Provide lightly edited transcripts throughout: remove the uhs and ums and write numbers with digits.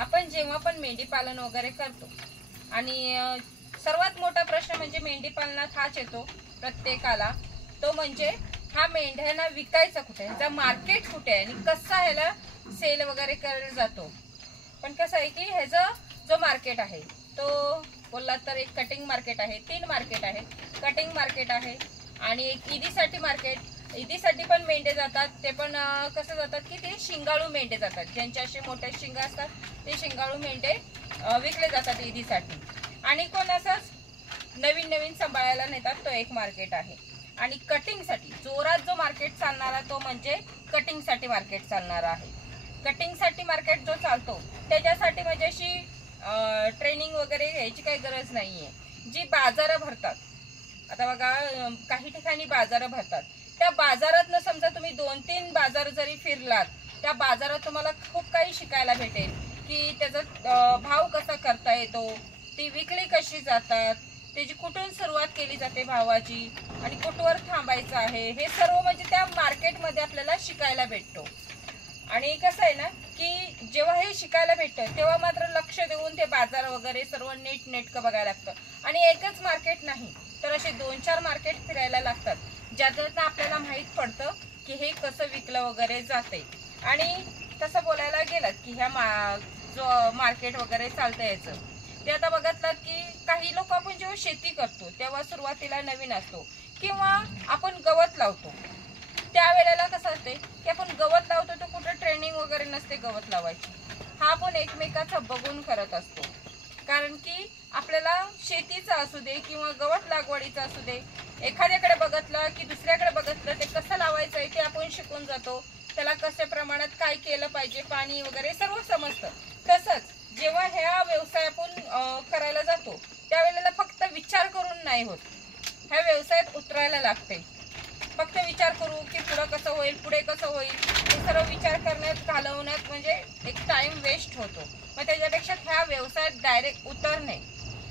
आपण जेव्हा पण मेंढी पालन वगैरे करतो आणि सर्वात मोठा प्रश्न म्हणजे मेंढी पालनात हाच येतो प्रत्येकाला, तो म्हणजे हा मेंढ्यांना विकायचा कुठे, ह्याचा मार्केट कुठे आहे आणि कसा ह्याला सेल वगैरे केला जातो. पण कसं आहे की ह्याचा जो मार्केट आहे तो बोलला तर एक कटिंग मार्केट आहे, 3 मार्केट आहे. कटिंग मार्केट आहे आणि एक ईदीसाठी मार्केट. ईदीसाठी पण मेंढे जातात, ते पण कसं जातात की ते शिंगाळू मेंढे जातात, ज्यांचे असे मोठे शिंग असतात ते शिंगाळू मेंढे विकले जातात ईदीसाठी. आणि कोण असंच नवीन नवीन सांभाळायला नेतात, तो एक मार्केट आहे. आणि कटिंगसाठी जोरात जो मार्केट चालणारा तो म्हणजे कटिंगसाठी मार्केट चालणारा आहे. कटिंगसाठी मार्केट जो चालतो त्याच्यासाठी म्हणजे अशी ट्रेनिंग वगैरे घ्यायची काही गरज नाहीये. जी बाजारं भरतात, आता बघा काही ठिकाणी बाजारं भरतात, त्या बाजारात न समजा तुम्ही 2-3 बाजार जरी फिरलात, त्या बाजारात तुम्हाला खूप काही शिकायला भेटेल की त्याचा भाव कसा करता येतो, ती विकली कशी जातात, त्याची कुठून सुरुवात केली जाते भावाची आणि कुठवर थांबायचं आहे, हे सर्व म्हणजे त्या मार्केटमध्ये आपल्याला शिकायला भेटतो. आणि कसं आहे ना की जेव्हा हे शिकायला भेटतं तेव्हा मात्र लक्ष देऊन ते बाजार वगैरे सर्व नीट नेटकं बघायला लागतं. आणि एकच मार्केट नाही तर असे 2-4 मार्केट फिरायला लागतात, ज्याच्यातून आपल्याला माहीत पडतं की हे कसं विकलं वगैरे जाते. आणि तसं बोलायला गेलं की ह्या जो मार्केट वगैरे चालतं याचं ते आता बघितलं की काही लोक आपण जेव्हा शेती करतो तेव्हा सुरुवातीला नवीन असतो किंवा आपण गवत लावतो, त्यावेळेला कसं असते की आपण गवत लावतो तर कुठं ट्रेनिंग वगैरे नसते गवत लावायची, हा आपण एकमेकाचं बघून करत असतो. कारण की आपल्याला शेतीचा असू दे किंवा गवत लागवडीचा असू दे, एखाद्याकडे बघितलं की दुसऱ्याकडे बघितलं ते कसं लावायचं आहे ते आपण शिकून जातो, त्याला कशा प्रमाणात काय केलं पाहिजे, पाणी वगैरे सर्व समजतं. तसंच जेव्हा ह्या व्यवसाय आपण करायला जातो त्यावेळेला फक्त विचार करून नाही होत, ह्या व्यवसायात उतरायला लागते. फक्त विचार करू की पुढं कसं होईल, पुढे कसं होईल, हे सर्व विचार करण्यात घालवण्यात म्हणजे एक टाइम वेस्ट होतो. मग त्याच्यापेक्षा ह्या व्यवसायात डायरेक्ट उतरणे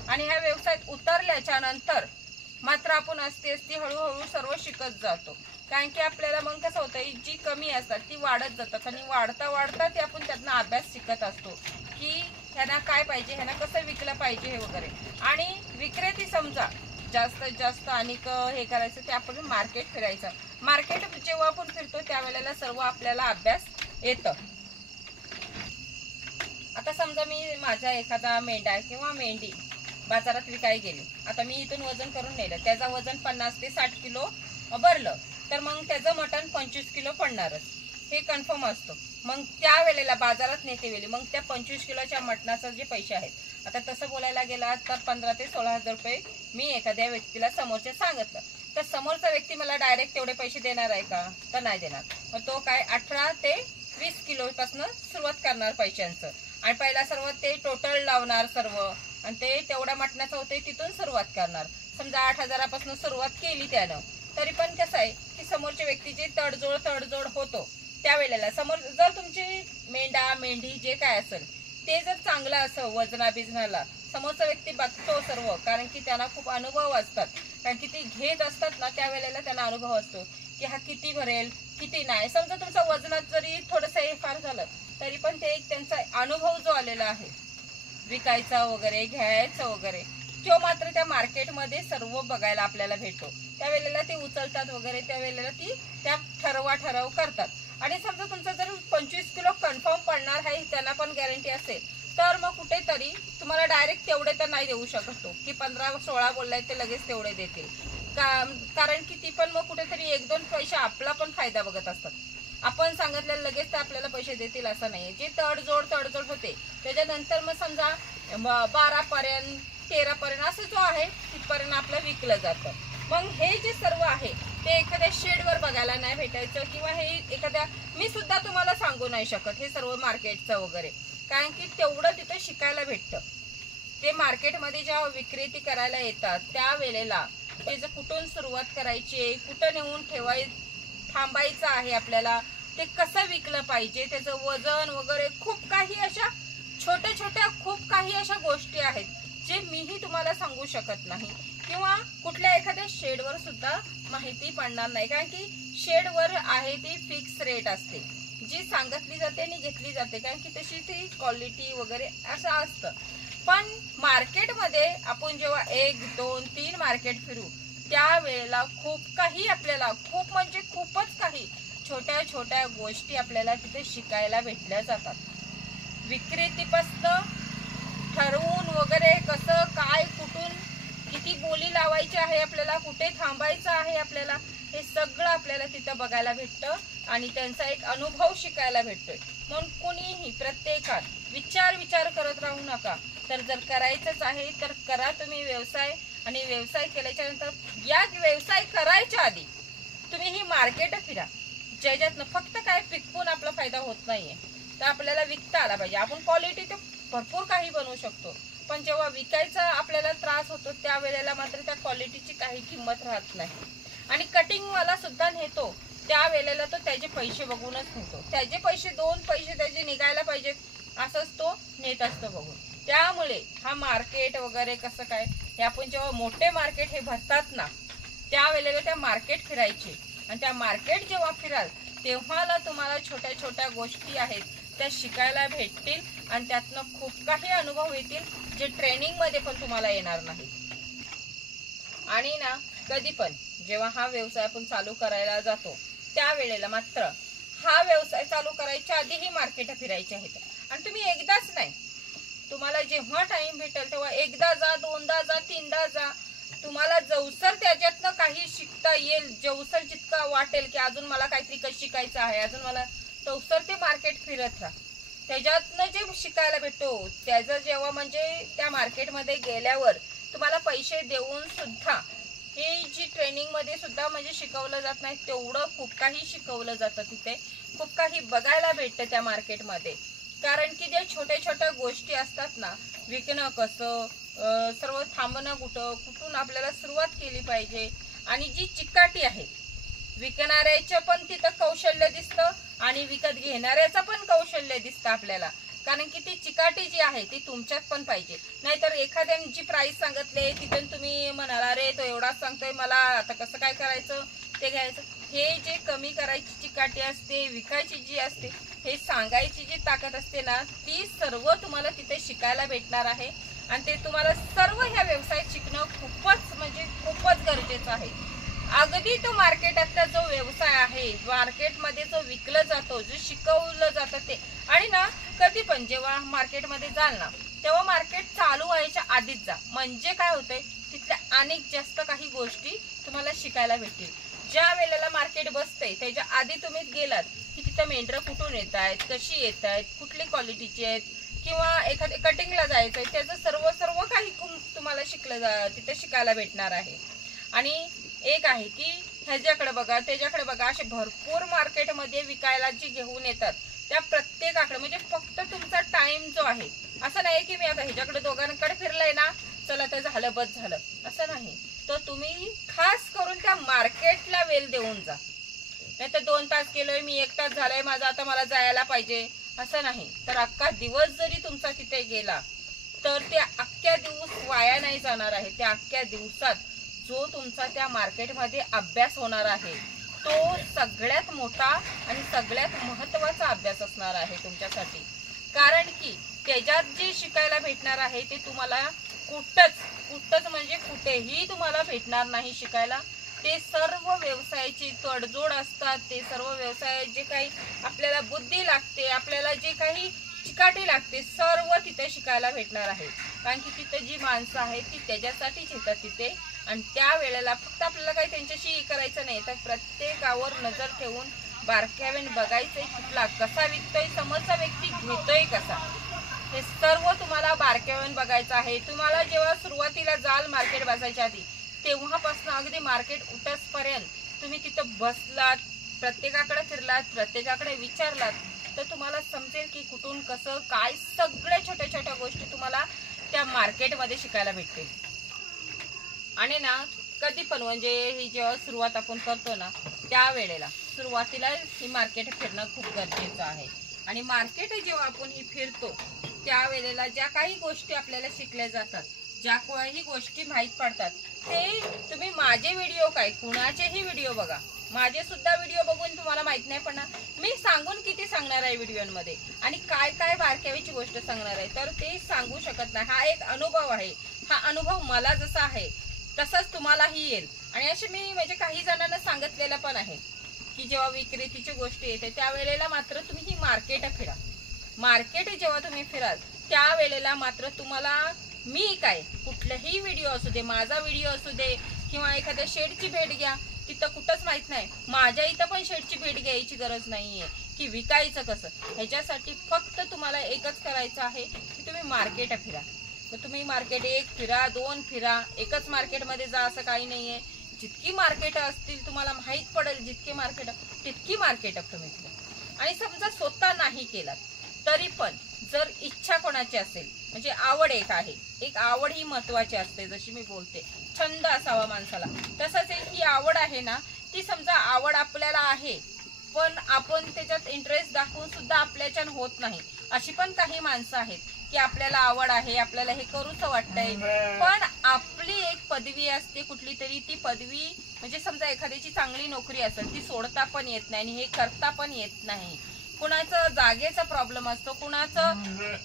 आणि ह्या व्यवसायात उतरल्याच्या नंतर मात्र आपण असते हळूहळू सर्व शिकत जातो. कारण की आपल्याला मग कसं होतं जी कमी असतात ती वाढत जातात आणि वाढता वाढता ते आपण त्यांना अभ्यास शिकत असतो की ह्यांना काय पाहिजे, ह्यांना कसं विकलं पाहिजे हे वगैरे. आणि विक्रेती समजा जास्तीत जास्त आणि हे करायचं ते आपण मार्केट फिरायचं. मार्केट जेव्हा आपण फिरतो त्यावेळेला सर्व आपल्याला अभ्यास येतं. आता समजा मी माझा एखादा मेंढा किंवा मेंढी बाजारात विकाय गेली, आता मी इथून वजन करून नेलं, त्याचं वजन 50 ते 60 किलो भरलं तर मग त्याचं मटण 25 किलो पडणारच, हे कन्फर्म असतं. मग त्या वेळेला बाजारात नेते वेळी मग त्या 25 किलोच्या मटणाचे जे पैसे आहेत, आता तसं बोलायला गेला तर 15 ते 16 हजार रुपये मी एखाद्या व्यक्तीला समोरच्या सांगितलं तर समोरचा व्यक्ती मला डायरेक्ट तेवढे पैसे देणार आहे का, तर नाही देणार. मग तो काय 18 ते 20 किलोपासून सुरुवात करणार पैशांचं आणि पहिला सर्व ते टोटल लावणार सर्व आणि ते तेवढ्या मटणाचं होते तिथून सुरुवात करणार. समजा 8 हजारापासून सुरुवात केली त्यानं, तरी पण कसं आहे की समोरच्या व्यक्तीची तडजोड होतो. त्यावेळेला समोर जर तुमची मेंढा मेंढी जे काय असेल ते जर चांगलं असं वजना बिजनाला समोरचा व्यक्ती बघतो सर्व, कारण की त्यांना खूप अनुभव असतात, कारण की ते घेत असतात ना त्यावेळेला त्यांना अनुभव असतो की हा किती भरेल किती नाही. समजा तुमचा वजनात जरी थोडंसं हे फार झालं तरी पण ते एक त्यांचा अनुभव जो आलेला आहे विकायचा वगैरे घ्यायचं वगैरे, तो मात्र त्या मार्केटमध्ये सर्व बघायला आपल्याला भेटतो. त्यावेळेला ते उचलतात वगैरे, त्यावेळेला ती त्या ठरव करतात. आणि समजा तुमचा जर 25 किलो कन्फर्म पडणार आहे त्यांना पण गॅरंटी असेल तर मग कुठेतरी तुम्हाला डायरेक्ट तेवढे तर नाही देऊ शकत तो की 15-16 बोललाय ते लगेच तेवढे देतील, कारण की ती पण मग कुठेतरी 1-2 पैसे आपला पण फायदा बघत असतात. आपण सांगितलेलं लगेच ते आपल्याला पैसे देतील असं नाही, जे तडजोड होते त्याच्यानंतर मग समजा 12 पर्यंत 13 पर्यंत असं जो आहे तिथपर्यंत आपलं विकलं जातं. मग हे जे सर्व आहे ते एखाद्या शेडवर बघायला नाही भेटायचं किंवा हे एखाद्या मी सुद्धा तुम्हाला सांगू नाही शकत हे सर्व मार्केटचं वगैरे, कारण की तेवढं तिथं शिकायला भेटतं. ते मार्केटमध्ये जेव्हा विक्रेती करायला येतात त्यावेळेला त्याचं कुठून सुरुवात करायची, कुठं नेऊन थांबायचं आहे आपल्याला, ते कसं विकलं पाहिजे, त्याचं वजन वगैरे खूप काही अशा छोट्या खूप काही अशा गोष्टी आहेत जे मीही तुम्हाला सांगू शकत नाही किंवा कुठल्या एखाद्या शेडवर सुद्धा माहिती पडणार नाही. कारण की शेडवर आहे ती फिक्स रेट असते, जी सांगितली जाते आणि घेतली जाते, कारण की तशी ती क्वालिटी वगैरे असं असतं. पण मार्केटमध्ये आपण जेव्हा 1, 2, 3 मार्केट फिरू त्यावेळेला खूप काही आपल्याला खूप म्हणजे खूपच काही छोट्या छोट्या गोष्टी आपल्याला तिथे शिकायला भेटल्या जातात. विक्रेतीपासून ठरवून वगैरे कसं काय कुठून किती बोली लावायची आहे आपल्याला, कुठे थांबायचं आहे आपल्याला, हे सगळं आपल्याला तिथं बघायला भेटतं आणि त्यांचा एक अनुभव शिकायला भेटतोय. म्हणून कुणीही प्रत्येकात विचार करत राहू नका. तर जर करायचंच आहे तर करा तुम्ही व्यवसाय. आणि व्यवसाय केल्याच्या नंतर या व्यवसाय करायच्या आधी तुम्ही ही मार्केट फिरा, ज्याच्यातनं फक्त काय पिकवून आपला फायदा होत नाहीये, तर आपल्याला विकता आला पाहिजे. आपण क्वालिटी तर भरपूर काही बनवू शकतो, पण जेव्हा विकायचा आपल्याला त्रास होतो त्यावेळेला मात्र त्या क्वालिटीची काही किंमत राहत नाही. आणि कटिंगवाला सुद्धा नेतो त्यावेळेला तो त्याचे पैसे बघूनच नेतो, त्याचे पैसे 2 पैसे त्याचे निघायला पाहिजे असंच तो नेत असतो बघून. त्यामुळे हा मार्केट वगैरे कसं काय हे आपण जेव्हा मोठे मार्केट हे भरतात ना त्यावेळेला त्या मार्केट फिरायचे, आणि त्या मार्केट जेव्हा फिराल तेव्हाला तुम्हाला छोट्या छोट्या गोष्टी आहेत त्या शिकायला भेटतील आणि त्यातनं खूप काही अनुभव येतील जे ट्रेनिंगमध्ये पण तुम्हाला येणार नाही. आणि ना कधी पण जेव्हा हा व्यवसाय आपण चालू करायला जातो त्यावेळेला मात्र हा व्यवसाय चालू करायच्या आधी ही मार्केट फिरायची आहेत. आणि तुम्ही एकदाच नाही, तुम्हाला जेव्हा टाइम भेटेल तेव्हा एकदा जा, 2दा जा, 3दा जा. तुम्हाला जवसर त्याच्यातनं काही शिकता येईल, जवसर जितका वाटेल की अजून मला काहीतरी शिकायचं आहे, अजून मला तवसर ते मार्केट फिरत राहा. त्याच्यातनं जे शिकायला भेटतो त्याचं जेव्हा म्हणजे त्या मार्केटमध्ये गेल्यावर तुम्हाला पैसे देऊन सुद्धा हे जी ट्रेनिंगमध्ये सुद्धा म्हणजे शिकवलं जात नाही तेवढं खूप काही शिकवलं जातं. तिथे खूप काही बघायला भेटतं त्या मार्केटमध्ये. कारण की ज्या छोट्या छोट्या गोष्टी असतात ना, विकणं कसं, सर्व थांबणं कुठून आपल्याला सुरुवात केली पाहिजे, आणि जी चिकाटी आहे विकणाऱ्याचं पण तिथं कौशल्य दिसतं आणि विकत घेणाऱ्याचं पण कौशल्य दिसतं आपल्याला. कारण की ती चिकाटी जी आहे ती तुमच्यात पण पाहिजे. नाहीतर एखाद्याने जी प्राइस सांगितले तिथून तुम्ही म्हणाल अरे तो एवढाच सांगतोय, मला आता कसं काय करायचं ते घ्यायचं. हे जे कमी करायची चिकाटी असते, विकायची जी असते, हे सांगायची जी ताकद असते ना, ती सर्व तुम्हाला तिथे शिकायला भेटणार आहे. आणि ते तुम्हाला सर्व ह्या व्यवसायात शिकणं खूपच म्हणजे खूपच गरजेचं आहे. अगदी तो मार्केटातला जो व्यवसाय आहे, मार्केटमध्ये जो विकलं जातो, जो शिकवलं जातं ते. आणि ना कधी पण जेव्हा मार्केटमध्ये जाल ना तेव्हा मार्केट चालू व्हायच्या आधीच जा. म्हणजे काय होतंय तिथल्या अनेक जास्त काही गोष्टी तुम्हाला शिकायला भेटतील. ज्या वेळेला मार्केट बसते त्याच्या आधी तुम्ही गेलात की तिथं मेंढरं कुठून येत आहेत, कशी येत आहेत, कुठली क्वालिटीची आहेत, किंवा एखाद्या कटिंगला जायचंय त्याचं सर्व काही तुम्हाला तिथे शिकायला भेटणार आहे. आणि एक आहे की ह्याच्याकडे बघा त्याच्याकडे बघा, असे भरपूर मार्केटमध्ये विकायला जी घेऊन येतात त्या प्रत्येकाकडे म्हणजे फक्त तुमचा टाइम जो आहे, असं नाही की मी आता ह्याच्याकडे दोघांकडे फिरलंय ना चला तर झालं बस झालं, असं नाही. तर तुम्ही खास करून त्या मार्केटला वेळ देऊन जा. नाही तर 2 तास केलोय मी, 1 तास झालाय माझा, आता मला जायला पाहिजे असं नाही. तर अख्खा दिवस जरी तुमचा तिथे गेला तर ते अख्ख्या दिवस वाया नाही जाणार आहे. त्या अख्ख्या दिवसात जो तुमचा त्या मार्केटमध्ये अभ्यास होणार आहे तो सगळ्यात मोठा आणि सगळ्यात महत्त्वाचा अभ्यास असणार आहे तुमच्यासाठी. कारण की त्याच्यात जे शिकायला भेटणार आहे ते तुम्हाला कुठंच म्हणजे कुठेही तुम्हाला भेटणार नाही शिकायला. ते सर्व व्यवसायाची तडजोड असतात, ते सर्व व्यवसाय जे काही आपल्याला बुद्धी लागते, आपल्याला जे काही चिकाटी लागते, सर्व तिथे शिकायला भेटणार आहे. कारण की तिथे जी माणसं आहेत ती त्याच्यासाठीच येतात तिथे. आणि त्या वेळेला फक्त आपल्याला काही त्यांच्याशी करायचं नाही, तर प्रत्येकावर नजर ठेवून बारकाईने बघायचंय कुठला कसा विकतोय, समोरचा व्यक्ती घेतोय कसा, हे सर्व तुम्हाला बारकाईने बघायचं आहे. तुम्हाला जेव्हा सुरुवातीला जाल मार्केट बसायच्या आधी तेव्हापासून अगदी मार्केट उठसपर्यंत तुम्ही तिथं बसलात, प्रत्येकाकडे फिरलात, प्रत्येकाकडे विचारलात तर तुम्हाला समजेल की कुठून कसं काय सगळ्या छोट्या छोट्या गोष्टी तुम्हाला त्या मार्केटमध्ये शिकायला भेटतील. आणि ना कधी पण म्हणजे ही जेव्हा सुरुवात आपण करतो ना त्यावेळेला सुरुवातीला ही मार्केट फिरणं खूप गरजेचं आहे. आणि मार्केट जेव्हा आपण ही फिरतो त्यावेळेला ज्या काही गोष्टी आपल्याला शिकल्या जातात, ज्या काही गोष्टी माहीत पडतात, ते तुम्ही माझे व्हिडिओ काय कुणाचेही व्हिडिओ बघा, माझे सुद्धा व्हिडिओ बघून तुम्हाला माहित नाही पण मी सांगून किती सांगणार आहे व्हिडिओमध्ये आणि काय काय बारकाईची गोष्ट सांगणार आहे तर ते सांगू शकत नाही। हा एक अनुभव आहे, हा अनुभव मला जसा आहे तसंच तुम्हालाही येईल। आणि असे मी म्हणजे काही जणांना सांगितलेलं पण आहे की जेव्हा विक्रेतीची गोष्ट येते त्यावेळेला मात्र तुम्ही ही मार्केट फिरा। मार्केट जेव्हा तुम्ही फिराल त्यावेळेला मात्र तुम्हाला मी काय कुठलाही व्हिडिओ असू दे, माझा व्हिडिओ असू दे किंवा एखाद्या शेडची भेट घ्या, तिथं कुठंच माहित नाही। माझ्या इथं पण शेडची भेट घ्यायची गरज नाहीये की विकायचं कसं, ह्याच्यासाठी फक्त तुम्हाला एकच करायचं आहे की तुम्ही मार्केट फिरा। तर तुम्ही मार्केट 1 फिरा, 2 फिरा, एकच मार्केटमध्ये जा असं काही नाहीये। जितकी मार्केट असतील तुम्हाला माहीत पडेल जितकी मार्केट तितकी मार्केट तुम्ही फिरा। आणि समजा स्वतः नाही केलात तरी पण जर इच्छा कोणाची असेल म्हणजे आवड एक आहे, एक आवड ही महत्वाची असते। जशी मी बोलते छंद असावा माणसाला, तसंच एक ही आवड आहे ना, ती समजा आवड आपल्याला आहे पण आपण त्याच्यात इंटरेस्ट दाखवून सुद्धा आपल्याच्यान होत नाही। अशी पण काही माणसं आहेत की आपल्याला आवड आहे, आपल्याला हे करूच वाटतंय पण आपली एक पदवी असते कुठली तरी, ती पदवी म्हणजे समजा एखाद्याची चांगली नोकरी असेल ती सोडता पण येत नाही आणि हे करता पण येत नाही। कुणाचं जागेचा प्रॉब्लेम असतो, कुणाचं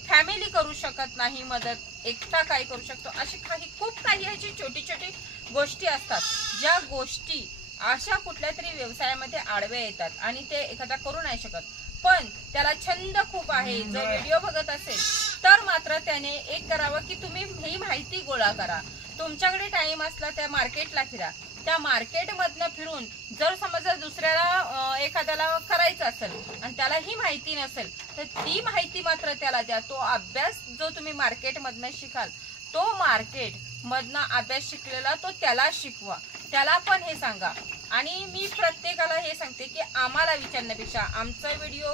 फॅमिली करू शकत नाही मदत, एकटा काय करू शकतो, अशी खूप काही अशी छोटी छोटी गोष्टी असतात ज्या गोष्टी अशा कुठल्या तरी व्यवसायामध्ये आडवे येतात आणि ते एखादा करू नाही शकत पण त्याला छंद खूप आहे। जर व्हिडिओ बघत असेल तर मात्र त्याने एक करावं की तुम्ही ही माहिती गोळा करा। तुमच्याकडे टाइम असला त्या मार्केटला फिरा, त्या मार्केटमधनं फिरून जर समजा दुसऱ्याला एखाद्याला करायचं असेल आणि त्याला ही माहिती नसेल तर ती माहिती मात्र त्याला द्या। तो अभ्यास जो तुम्ही मार्केटमधनं शिकाल तो मार्केटमधनं अभ्यास शिकलेला तो त्याला शिकवा, त्याला पण हे सांगा। आणि मी प्रत्येकाला हे सांगते की आम्हाला विचारण्यापेक्षा आमचा व्हिडिओ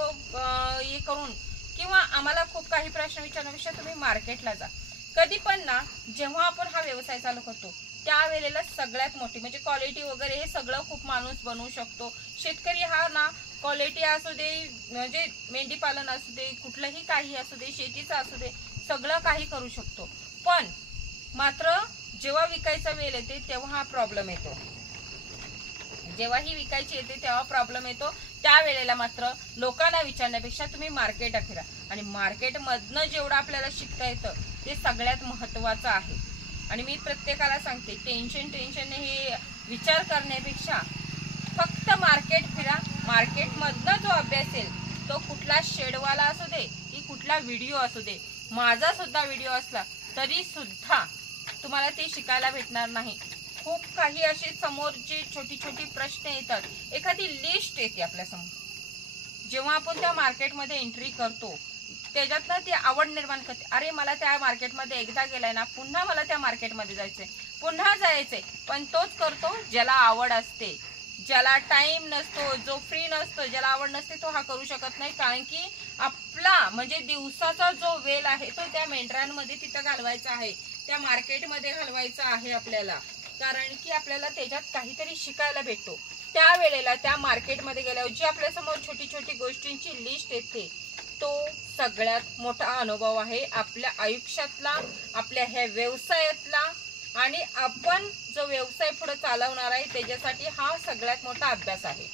हे करून किंवा आम्हाला खूप काही प्रश्न विचारण्यापेक्षा तुम्ही मार्केटला जा। कधी पण ना जेव्हा आपण हा व्यवसाय चालू करतो त्यावेळेला सगळ्यात मोठी म्हणजे क्वालिटी वगैरे हे सगळं खूप माणूस बनवू शकतो। शेतकरी हा ना क्वालिटी असू दे म्हणजे मेंढी पालन असू दे, कुठलंही काही असू दे, शेतीचं असू दे, सगळं काही करू शकतो पण मात्र जेव्हा विकायचा वेळ येते तेव्हा हा प्रॉब्लेम येतो। जेव्हा ही विकायची येते तेव्हा प्रॉब्लेम येतो, त्यावेळेला मात्र लोकांना विचारण्यापेक्षा तुम्ही मार्केट फिरा आणि मार्केटमधनं जेवढं आपल्याला शिकता येतं ते सगळ्यात महत्त्वाचं आहे। आणि मी प्रत्येकाला सांगते टेन्शन हे विचार करण्यापेक्षा फक्त मार्केट फिरा। मार्केटमधनं जो अभ्यास येईल तो कुठला शेडवाला असू दे की कुठला व्हिडिओ असू दे, माझा सुद्धा व्हिडिओ असला तरी सुद्धा तुम्हाला ते शिकायला भेटणार नाही। खूप काही असे समोरचे छोटी छोटी प्रश्न येतात, एखादी लिस्ट येते आपल्या समोर, जेव्हा आपण त्या मार्केटमध्ये एंट्री करतो त्याच्यातनं ती आवड निर्माण करते। अरे मला त्या मार्केटमध्ये एकदा गेलाय ना, पुन्हा मला त्या मार्केटमध्ये जायचंय, पुन्हा जायचंय। पण तोच करतो ज्याला आवड असते, ज्याला टाइम नसतो, जो फ्री नसतो, ज्याला आवड नसते तो हा करू शकत नाही। कारण की आपला म्हणजे दिवसाचा जो वेळ आहे तो त्या मेंढरांमध्ये तिथं घालवायचा आहे, त्या मार्केटमध्ये घालवायचा आहे आपल्याला। कारण की आपल्याला त्याच्यात काहीतरी शिकायला भेटतो। त्यावेळेला त्या मार्केटमध्ये गेल्यावर जी आपल्या समोर छोटी छोटी गोष्टींची लिस्ट येते तो सगळ्यात मोठा अनुभव आहे आपल्या आयुष्यातला, आपल्या ह्या व्यवसायातला। आणि आपण जो व्यवसाय पुढे चालवणार आहे त्याच्यासाठी हा सगळ्यात मोठा अभ्यास आहे।